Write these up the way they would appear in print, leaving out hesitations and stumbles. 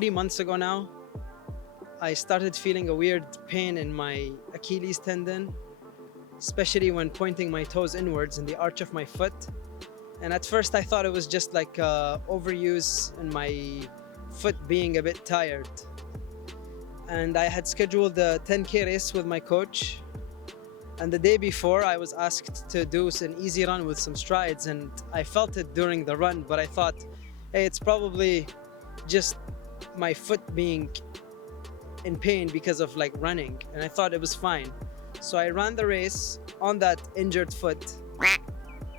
3 months ago now, I started feeling a weird pain in my Achilles tendon, especially when pointing my toes inwards in the arch of my foot. And at first I thought it was just like overuse and my foot being a bit tired. And I had scheduled a 10K race with my coach. And the day before, I was asked to do an easy run with some strides, and I felt it during the run, but I thought, hey, it's probably just my foot being in pain because of like running, and I thought it was fine. So I ran the race on that injured foot,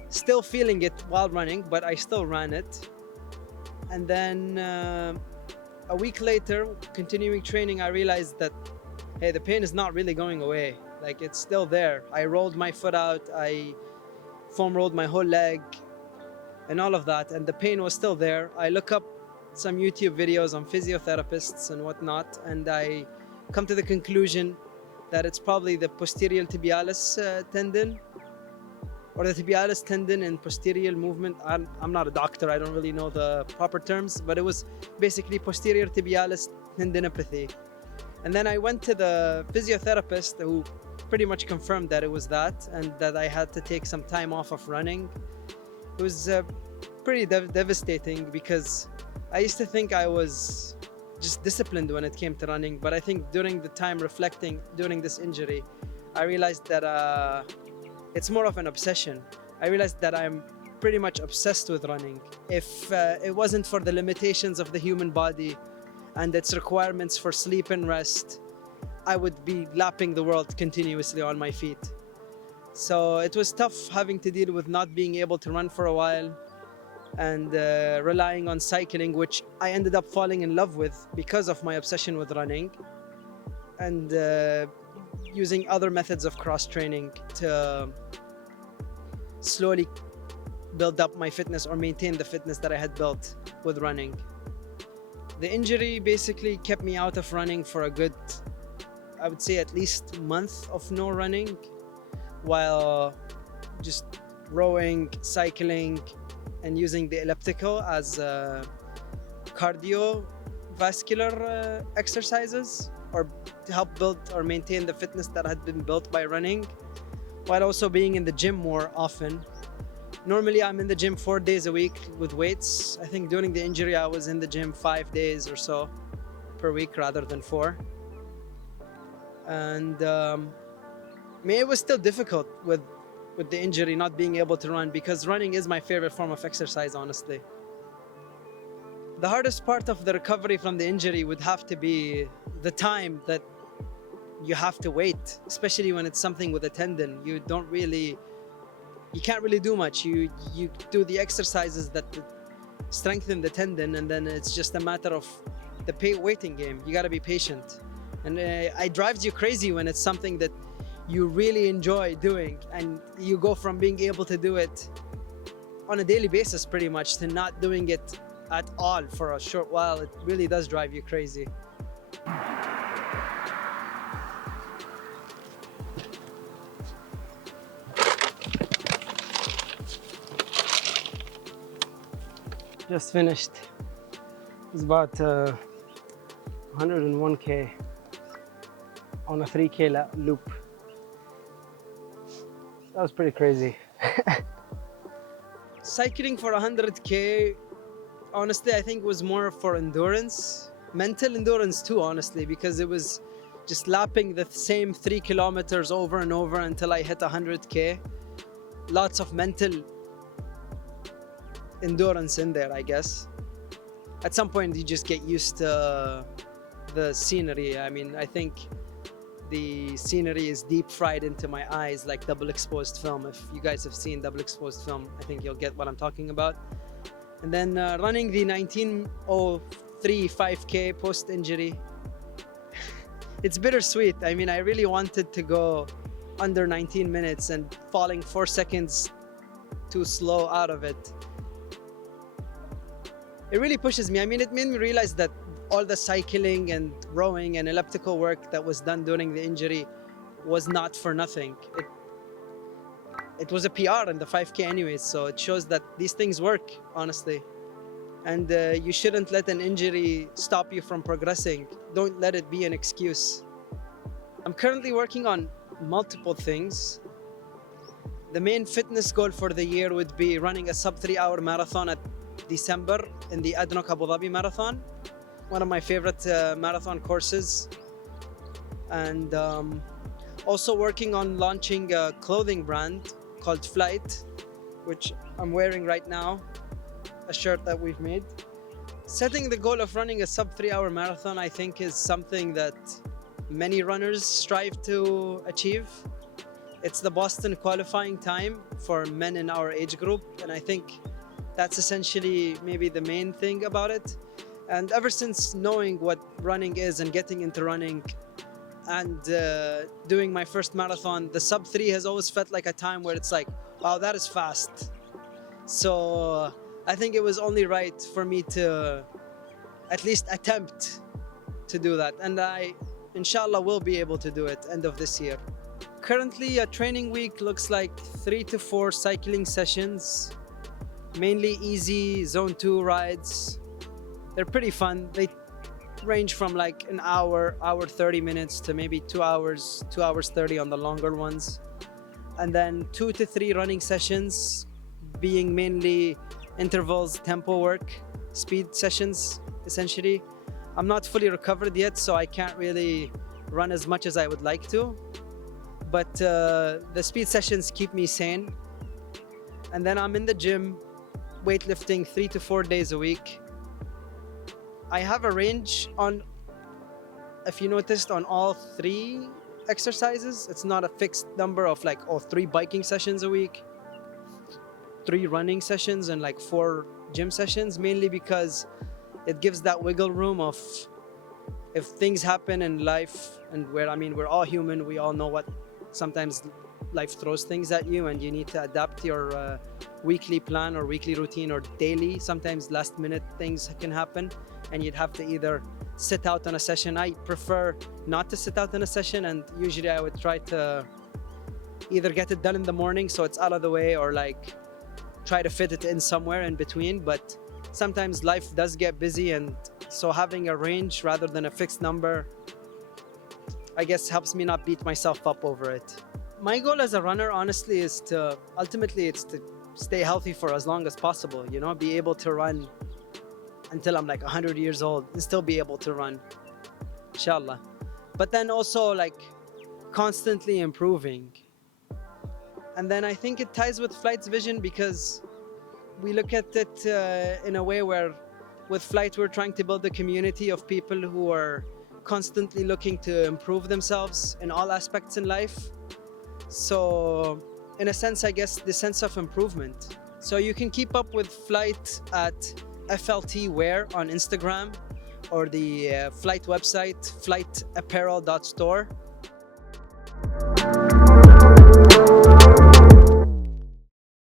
still feeling it while running, but I still ran it. And then a week later, continuing training, I realized that, hey, the pain is not really going away. Like, it's still there. I rolled my foot out, I foam rolled my whole leg and all of that, and the pain was still there. I look up some YouTube videos on physiotherapists and whatnot, and I come to the conclusion that it's probably the posterior tibialis tendon, or the tibialis tendon and posterior movement. I'm not a doctor, I don't really know the proper terms, but it was basically posterior tibialis tendinopathy. And then I went to the physiotherapist who pretty much confirmed that it was that, and that I had to take some time off of running. It was pretty devastating, because I used to think I was just disciplined when it came to running, but I think during the time reflecting during this injury, I realized that it's more of an obsession. I realized that I'm pretty much obsessed with running. If it wasn't for the limitations of the human body and its requirements for sleep and rest, I would be lapping the world continuously on my feet. So it was tough having to deal with not being able to run for a while, and relying on cycling, which I ended up falling in love with because of my obsession with running, and using other methods of cross training to slowly build up my fitness or maintain the fitness that I had built with running. The injury basically kept me out of running for a good, I would say, at least month of no running, while just rowing, cycling, and using the elliptical as cardiovascular exercises, or to help build or maintain the fitness that had been built by running, while also being in the gym more often. Normally I'm in the gym 4 days a week with weights. I think during the injury I was in the gym 5 days or so per week rather than 4. And it was still difficult with the injury, not being able to run, because running is my favorite form of exercise, honestly. The hardest part of the recovery from the injury would have to be the time that you have to wait, especially when it's something with a tendon. You can't really do much. You do the exercises that strengthen the tendon, and then it's just a matter of the waiting game. You got to be patient. And it drives you crazy when it's something that you really enjoy doing, and you go from being able to do it on a daily basis pretty much to not doing it at all for a short while. It really does drive you crazy. Just finished. It's about 101K on a 3K loop. That was pretty crazy. Cycling for 100K, honestly, I think was more for endurance, mental endurance too, honestly, because it was just lapping the same 3 kilometers over and over until I hit 100K. Lots of mental endurance in there, I guess. At some point, you just get used to the scenery. I mean, I think the scenery is deep fried into my eyes like double exposed film. If you guys have seen double exposed film, I think you'll get what I'm talking about. And then running the 19:03 5K post injury, it's bittersweet. I mean, I really wanted to go under 19 minutes, and falling 4 seconds too slow out of it, it really pushes me. I mean, it made me realize that all the cycling and rowing and elliptical work that was done during the injury was not for nothing. It was a PR in the 5K anyways, so it shows that these things work, honestly. and you shouldn't let an injury stop you from progressing. Don't let it be an excuse. I'm currently working on multiple things. The main fitness goal for the year would be running a sub 3 hour marathon at December in the Adnok Abu Dhabi Marathon, one of my favorite marathon courses. And also working on launching a clothing brand called Flight, which I'm wearing right now, a shirt that we've made. Setting the goal of running a sub 3 hour marathon, I think, is something that many runners strive to achieve. It's the Boston qualifying time for men in our age group, and I think that's essentially maybe the main thing about it. And ever since knowing what running is and getting into running and doing my first marathon, the sub 3 has always felt like a time where it's like, wow, that is fast. So I think it was only right for me to at least attempt to do that, and I inshallah will be able to do it end of this year. Currently, a training week looks like 3 to 4 cycling sessions, mainly easy zone 2 rides. They're pretty fun. They range from like an hour, hour 30 minutes to maybe 2 hours, 2 hours 30 on the longer ones. And then 2 to 3 running sessions, being mainly intervals, tempo work, speed sessions, essentially. I'm not fully recovered yet, so I can't really run as much as I would like to. But the speed sessions keep me sane. And then I'm in the gym, weightlifting 3 to 4 days a week. I have a range on, if you noticed, on all 3 exercises. It's not a fixed number of like, 3 biking sessions a week, 3 running sessions, and like 4 gym sessions, mainly because it gives that wiggle room of if things happen in life, and we're all human, we all know what sometimes life throws things at you and you need to adapt your weekly plan or weekly routine or daily. Sometimes last minute things can happen and you'd have to either sit out on a session. I prefer not to sit out on a session, and usually I would try to either get it done in the morning so it's out of the way, or like try to fit it in somewhere in between. But sometimes life does get busy, and so having a range rather than a fixed number, I guess, helps me not beat myself up over it. My goal as a runner, honestly, is to stay healthy for as long as possible, be able to run until I'm like 100 years old and still be able to run, inshallah. But then also like constantly improving. And then I think it ties with Flight's vision, because we look at it in a way where with Flight we're trying to build a community of people who are constantly looking to improve themselves in all aspects in life. So in a sense, I guess, the sense of improvement. So you can keep up with Flight at FLT Wear on Instagram, or the Flight website, flightapparel.store.